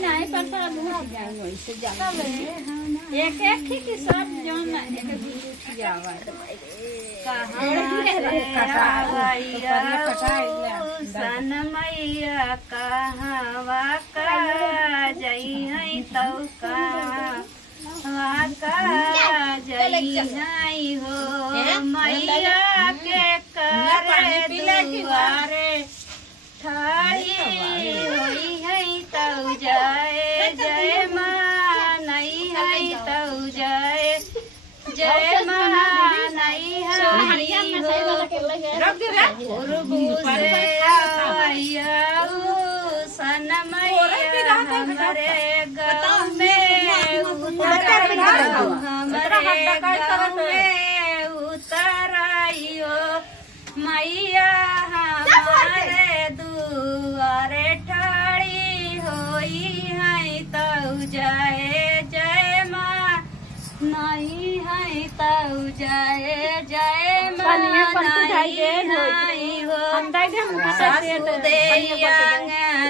नहीं पता एक एक की सब जौन एक जावा सन मैया कहवा का जई है तो का जई है हो मैया के करे दुआरे ठाई होई है तो जाए जय माँ नहीं है तो जाए जय माँ नहीं है सन मैया हमारे गाँव में हमारे गाँव में उतर आइयो मैया हमारे दुआरे ठाड़ी होई है तो जाए जय माँ नहीं है तो जाए जय माँ नहीं हो सासुदैया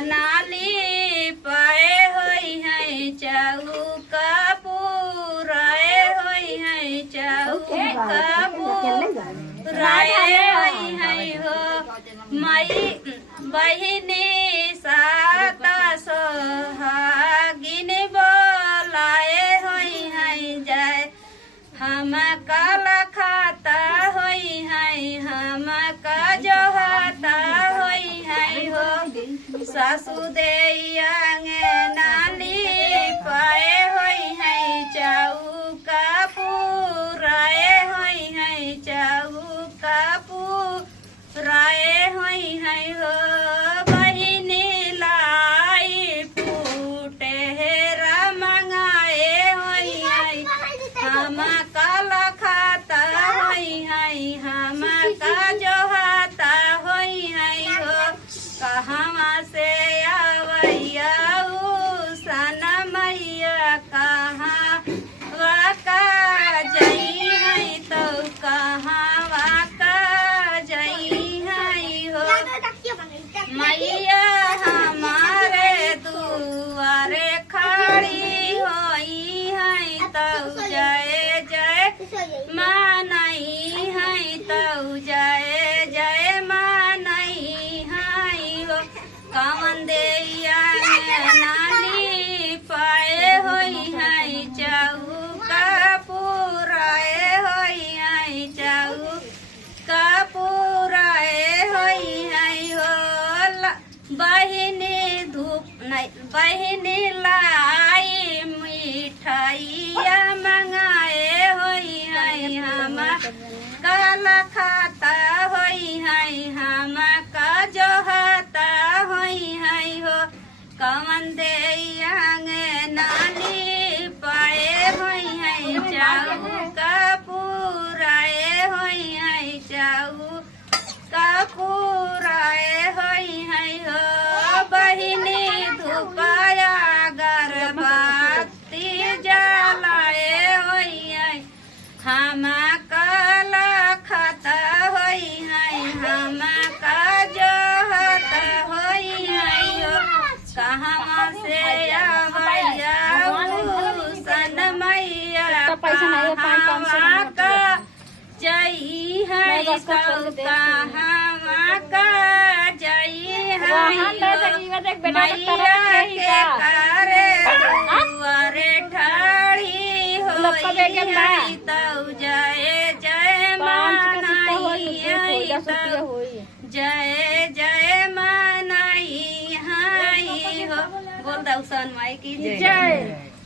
नाली पाए होई है चौका पुराए होई है चौका पुराए होई है हो मई बहिनी साता सोहागिन बोलाए होई है जय हम कल खाता होई है हम का जोहता होई है हो सासुदैया नाली पाए होई है चौका पुराए होई है चौका पुराए होई है हो बहिनी लाई फूटे हेरा मंगाए होई है हम कल खाता होई है हम का जोहाता होई है हो कहवा से आवैया सन मैया कहाँ वाका जई है तो कहाँ वाका जई है हो मैया हमारे दुआरे खड़ी होई है तो जय जय माँ नहीं है तो जय जय माँ नहीं है हो कवन दैया नानी पाए होई है चौका पुराए होई है चौका पुराए होई है हो बहिनी धूप नहीं बहिनी लाई मिठाइया मंगाए होई है हम कल खाता होई है हम का जोहता होई है हो कवन दैया नानी पाए होई है चौका पुराए होई है चौका पुराए होई है हो बहिनी धुपाया गर्भवती जलाए होई है हम कल खाता होई है हम का जोहता होई है हो कहाँ से आवैया सन मैया कहाँ का जई है तो कहाँ का जई है मैया के करे दुआरे ठाड़ी होई है तो जय जय माँ नहीं है तो जय जय माँ नहीं है हो बोल दौसन माई की जय।